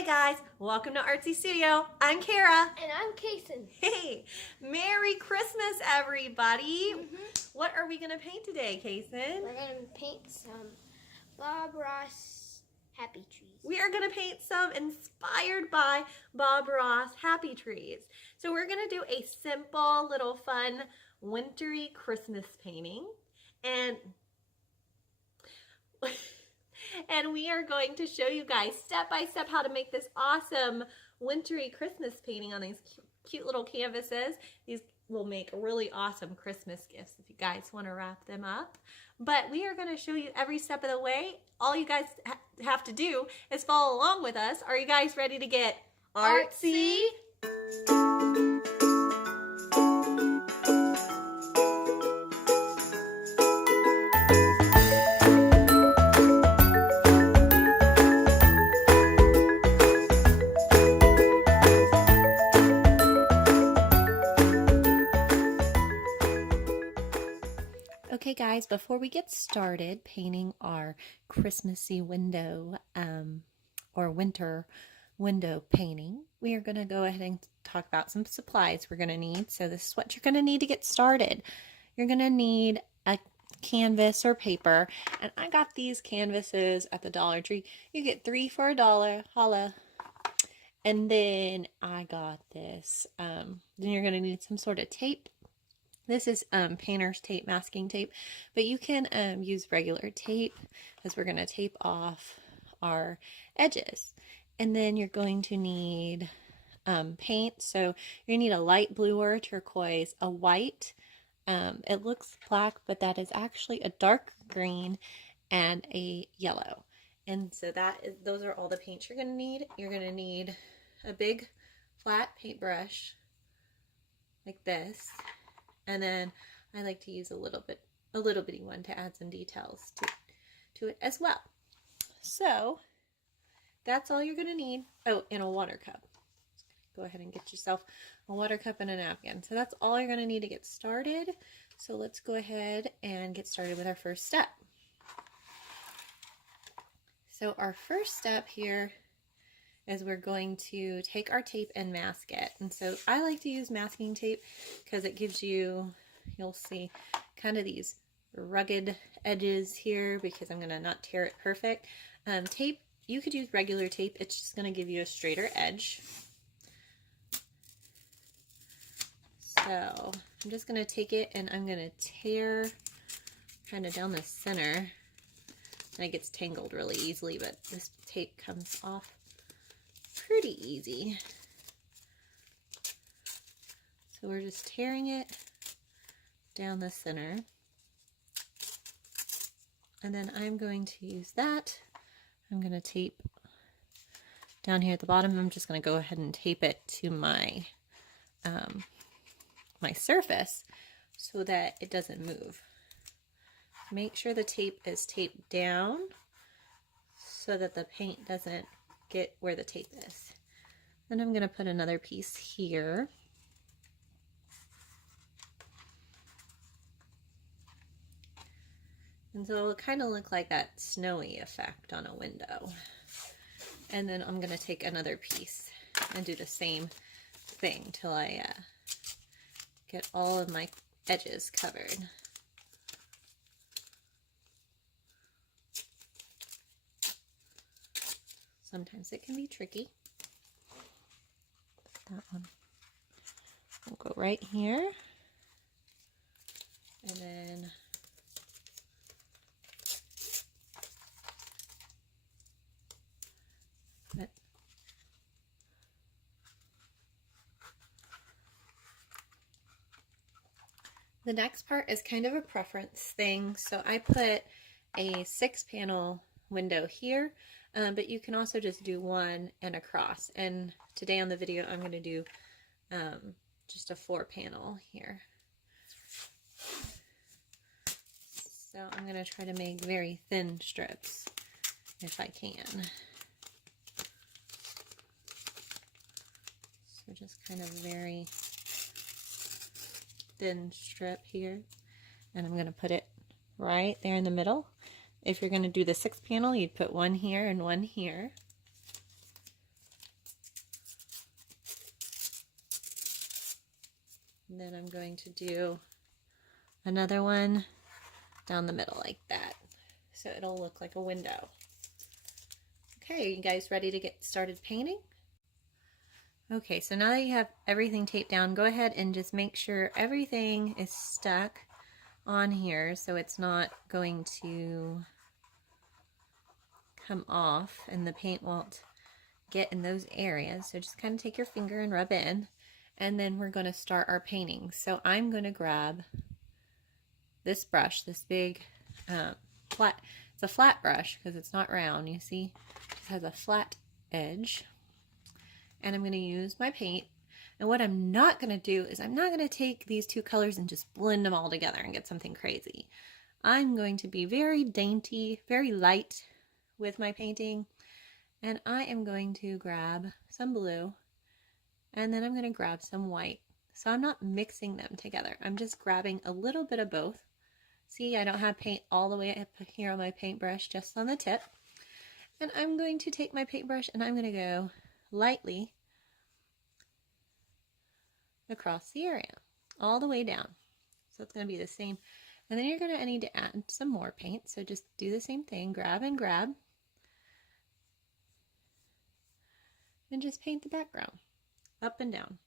Hey guys, welcome to Artsy Studio. I'm Kara. And I'm Kason. Hey, Merry Christmas everybody. What are we going to paint today, Kason? We're going to paint some Bob Ross Happy Trees. We are going to paint some inspired by Bob Ross Happy Trees. So we're going to do a simple little fun wintry Christmas painting. And we are going to show you guys step by step how to make this awesome wintry Christmas painting on these cute little canvases. These will make really awesome Christmas gifts if you guys want to wrap them up. But we are going to show you every step of the way. All you guys have to do is follow along with us. Are you guys ready to get artsy? Okay guys, before we get started painting our Christmassy window or winter window painting, we are going to go ahead and talk about some supplies we're going to need. So this is what you're going to need to get started. You're going to need a canvas or paper, and I got these canvases at the Dollar Tree. You get 3 for $1, holla. And then I got this. Then you're going to need some sort of tape. This is painter's tape, masking tape, but you can use regular tape as we're going to tape off our edges. And then you're going to need paint. So you're going to need a light blue or a turquoise, a white. It looks black, but that is actually a dark green, and a yellow. And so those are all the paints you're going to need. You're going to need a big flat paintbrush like this. And then I like to use a little bitty one to add some details to it as well. So that's all you're going to need. Oh, and a water cup. Go ahead and get yourself a water cup and a napkin. So that's all you're going to need to get started. So let's go ahead and get started with our first step. So our first step here is we're going to take our tape and mask it. And so I like to use masking tape because it gives you, you'll see kind of these rugged edges here because I'm going to not tear it perfect. Tape, you could use regular tape. It's just going to give you a straighter edge. So I'm just going to take it and I'm going to tear kind of down the center. And it gets tangled really easily, but this tape comes off pretty easy. So we're just tearing it down the center. And then I'm going to use that. I'm going to tape down here at the bottom. I'm just going to go ahead and tape it to my my surface so that it doesn't move. Make sure the tape is taped down so that the paint doesn't get where the tape is. Then I'm going to put another piece here. And so it'll kind of look like that snowy effect on a window. And then I'm going to take another piece and do the same thing till I get all of my edges covered. Sometimes it can be tricky. That one will go right here. And then the next part is kind of a preference thing. So I put a 6-panel window here. But you can also just do one and a cross. And today on the video, I'm going to do just a 4-panel here. So I'm going to try to make very thin strips if I can. So just kind of very thin strip here. And I'm going to put it right there in the middle. If you're going to do the 6 panel, you'd put one here and one here. And then I'm going to do another one down the middle like that. So it'll look like a window. Okay, are you guys ready to get started painting? Okay, so now that you have everything taped down, go ahead and just make sure everything is stuck on here so it's not going to come off and the paint won't get in those areas. So just kind of take your finger and rub in, and then we're going to start our painting. So I'm going to grab this brush, this big flat, it's a flat brush because it's not round, you see, it has a flat edge. And I'm going to use my paint. And what I'm not going to do is I'm not going to take these two colors and just blend them all together and get something crazy. I'm going to be very dainty, very light with my painting. And I am going to grab some blue, and then I'm going to grab some white. So I'm not mixing them together. I'm just grabbing a little bit of both. See, I don't have paint all the way up here on my paintbrush, just on the tip. And I'm going to take my paintbrush and I'm going to go lightly across the area, all the way down. So it's going to be the same. And then you're going to need to add some more paint. So just do the same thing, grab and grab. And just paint the background, up and down.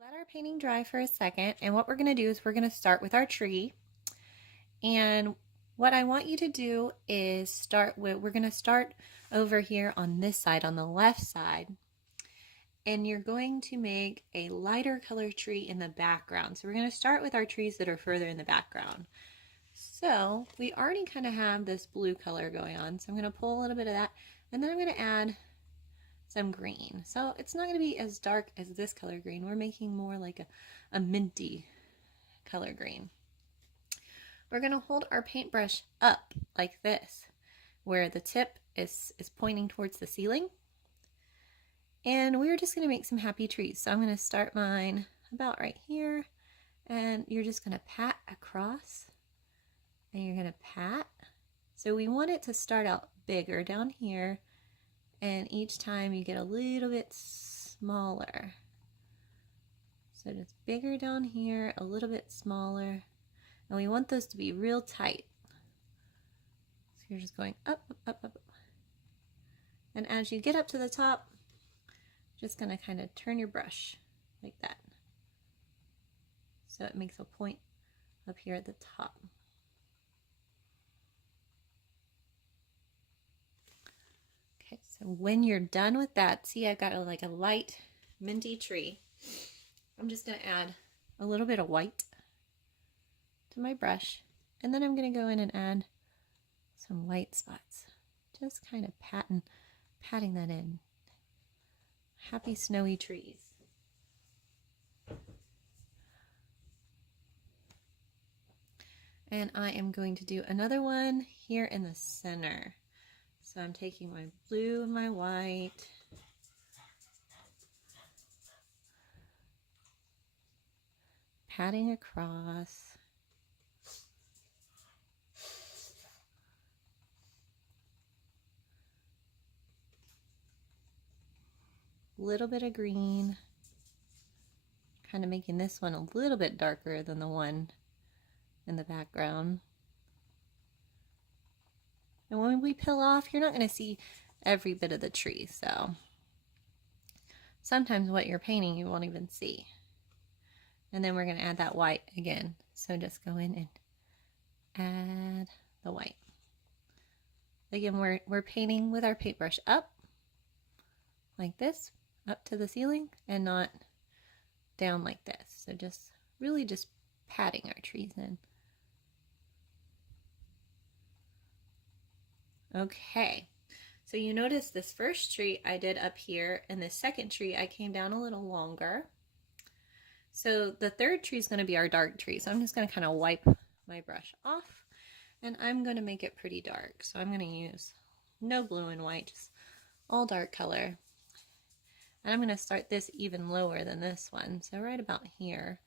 Let our painting dry for a second, and what we're going to do is we're going to start with our tree. And what I want you to do is we're going to start over here on this side, on the left side, and you're going to make a lighter color tree in the background. So we're going to start with our trees that are further in the background. So we already kind of have this blue color going on, so I'm going to pull a little bit of that, and then I'm going to add some green. So it's not going to be as dark as this color green. We're making more like a minty color green. We're going to hold our paintbrush up like this, where the tip is pointing towards the ceiling. And we're just going to make some happy trees. So I'm going to start mine about right here, and you're just going to pat across, and you're going to pat. So we want it to start out bigger down here, and each time you get a little bit smaller. So just bigger down here, a little bit smaller, and we want those to be real tight. So you're just going up, up, up, up. And as you get up to the top, just going to kind of turn your brush like that. So it makes a point up here at the top. Okay, so when you're done with that, see, I've got like a light minty tree. I'm just going to add a little bit of white to my brush, and then I'm going to go in and add some white spots. Just kind of patting that in. Happy snowy trees. And I am going to do another one here in the center. So I'm taking my blue and my white, patting across. Little bit of green, kind of making this one a little bit darker than the one in the background. And when we peel off, you're not going to see every bit of the tree, so sometimes what you're painting you won't even see. And then we're going to add that white again. So just go in and add the white. Again, we're painting with our paintbrush up like this, up to the ceiling, and not down like this. So just really just patting our trees in. Okay, so you notice this first tree I did up here, and the second tree I came down a little longer. So the third tree is going to be our dark tree. So I'm just going to kind of wipe my brush off, and I'm going to make it pretty dark. So I'm going to use no blue and white, just all dark color. And I'm going to start this even lower than this one, so right about here.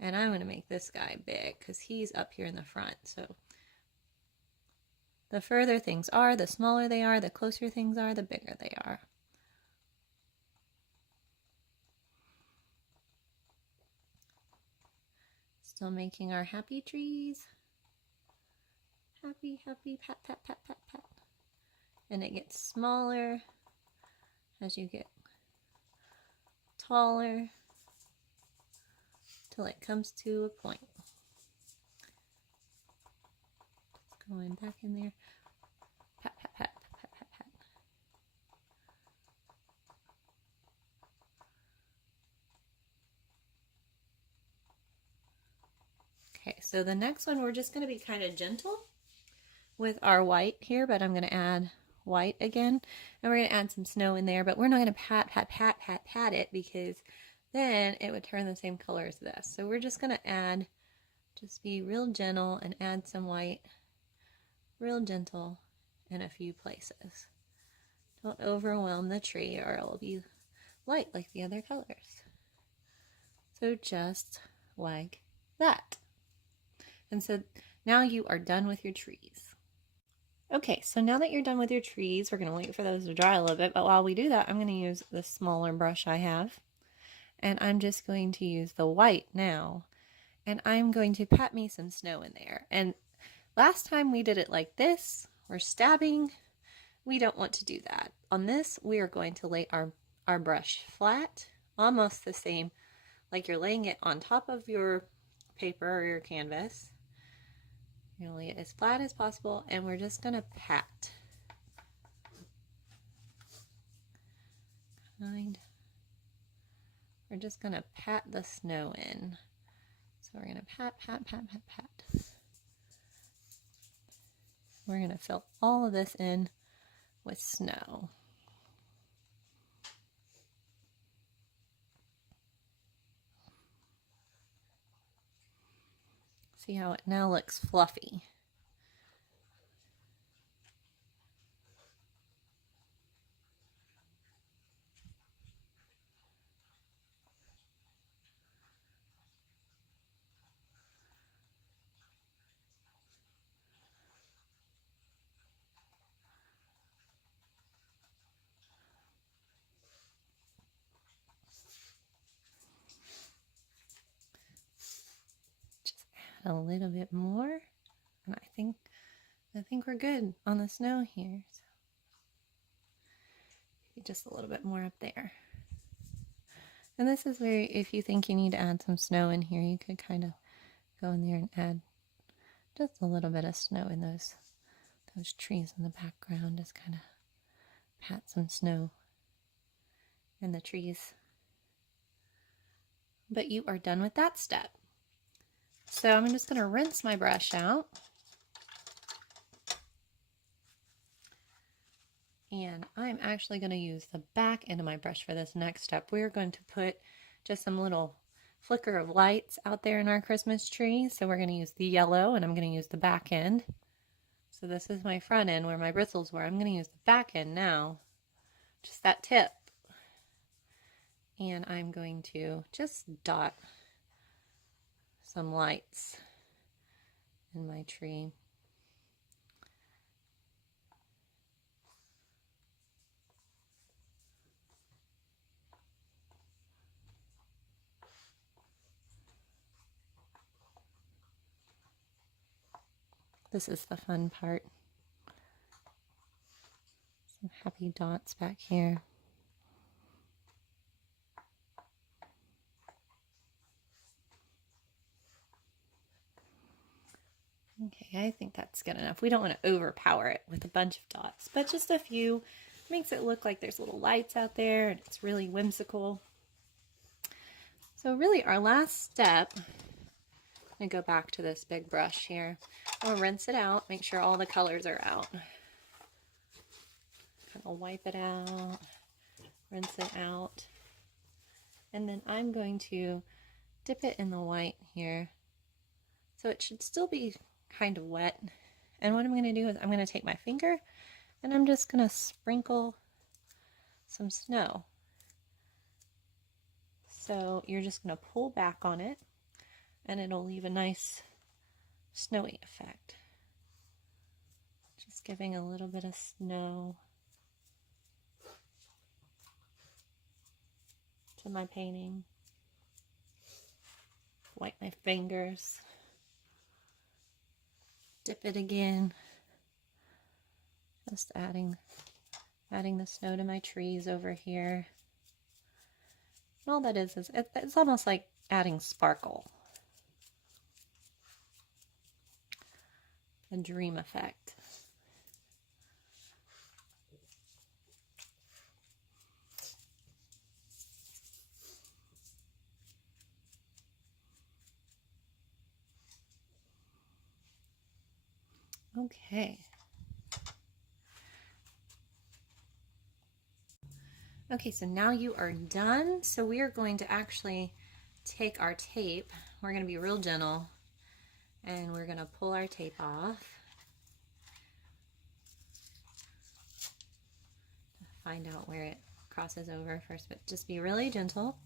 And I'm going to make this guy big because he's up here in the front. So the further things are, the smaller they are, the closer things are, the bigger they are. Still making our happy trees. Happy, happy, pat, pat, pat, pat, pat. And it gets smaller as you get taller till it comes to a point. Just going back in there. Pat, pat, pat, pat, pat, pat. Okay, so the next one we're just going to be kind of gentle with our white here, but I'm going to add white again, and we're going to add some snow in there, but we're not going to pat, pat, pat, pat, pat it because then it would turn the same color as this. So we're just going to add, just be real gentle and add some white, real gentle in a few places. Don't overwhelm the tree or it'll be light like the other colors. So just like that. And so now you are done with your trees. Okay, so now that you're done with your trees, we're going to wait for those to dry a little bit, but while we do that, I'm going to use the smaller brush I have, and I'm just going to use the white now, and I'm going to pat me some snow in there. And last time we did it like this, we're stabbing. We don't want to do that. On this, we are going to lay our brush flat, almost the same, like you're laying it on top of your paper or your canvas. You're going to lay it as flat as possible, and we're just going to pat. We're just going to pat the snow in. So we're going to pat, pat, pat, pat, pat. We're going to fill all of this in with snow. See how it now looks fluffy. Just add a little bit more, and I think we're good on the snow here. So maybe just a little bit more up there. And this is where, if you think you need to add some snow in here, you could kind of go in there and add just a little bit of snow in those trees in the background. Just kind of pat some snow in the trees. But you are done with that step. So I'm just going to rinse my brush out. And I'm actually going to use the back end of my brush for this next step. We're going to put just some little flicker of lights out there in our Christmas tree. So we're going to use the yellow, and I'm going to use the back end. So this is my front end where my bristles were. I'm going to use the back end now, just that tip. And I'm going to just dot some lights in my tree. This is the fun part. Some happy dots back here. Okay, I think that's good enough. We don't want to overpower it with a bunch of dots, but just a few makes it look like there's little lights out there, and it's really whimsical. So really our last step, I'm going to go back to this big brush here. I'll rinse it out, make sure all the colors are out. Kind of wipe it out, rinse it out. And then I'm going to dip it in the white here. So it should still be kind of wet. And what I'm going to do is I'm going to take my finger and I'm just going to sprinkle some snow. So you're just going to pull back on it and it'll leave a nice snowy effect. Just giving a little bit of snow to my painting. Wipe my fingers. Dip it again. Just adding the snow to my trees over here. And all that is it's almost like adding sparkle. A dream effect. Okay. Okay, so now you are done. So we are going to actually take our tape. We're going to be real gentle, and we're going to pull our tape off. Find out where it crosses over first, but just be really gentle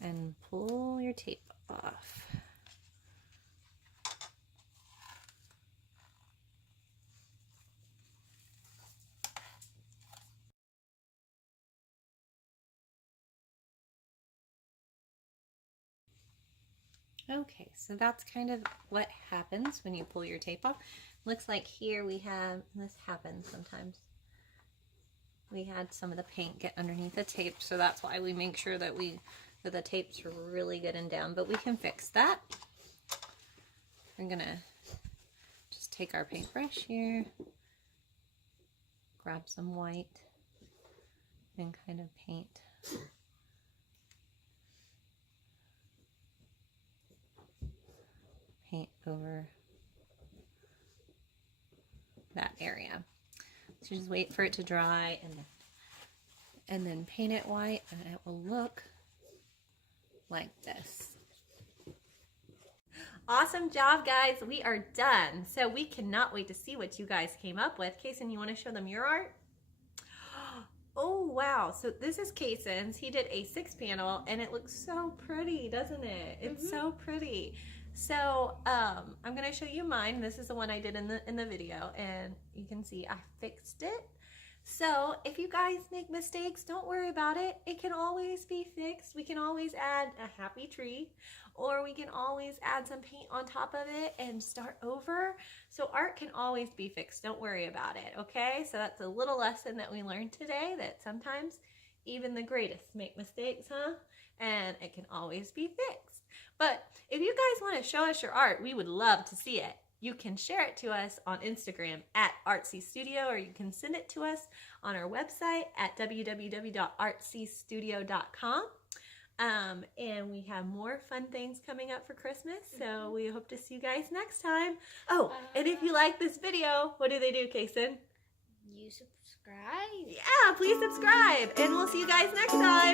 and pull your tape off. Okay, so that's kind of what happens when you pull your tape off. Looks like here we have, this happens sometimes, we had some of the paint get underneath the tape, so that's why we make sure that the tape's really good and down, but we can fix that. We're gonna just take our paintbrush here, grab some white, and kind of paint over that area. So just wait for it to dry and then paint it white, and it will look like this. Awesome job, guys. We are done. So we cannot wait to see what you guys came up with. Kaysen, you want to show them your art? Oh, wow. So this is Kaysen's. He did a 6-panel, and it looks so pretty, doesn't it? It's so pretty. So I'm going to show you mine. This is the one I did in the video, and you can see I fixed it. So if you guys make mistakes, don't worry about it. It can always be fixed. We can always add a happy tree, or we can always add some paint on top of it and start over. So art can always be fixed. Don't worry about it, okay? So that's a little lesson that we learned today, that sometimes even the greatest make mistakes, huh? And it can always be fixed. But if you guys want to show us your art, we would love to see it. You can share it to us on Instagram at Artsy Studio, or you can send it to us on our website at www.artsystudio.com. And we have more fun things coming up for Christmas, so we hope to see you guys next time. Oh, and if you like this video, what do they do, Kaysen? You subscribe. Yeah, please subscribe, and we'll see you guys next time.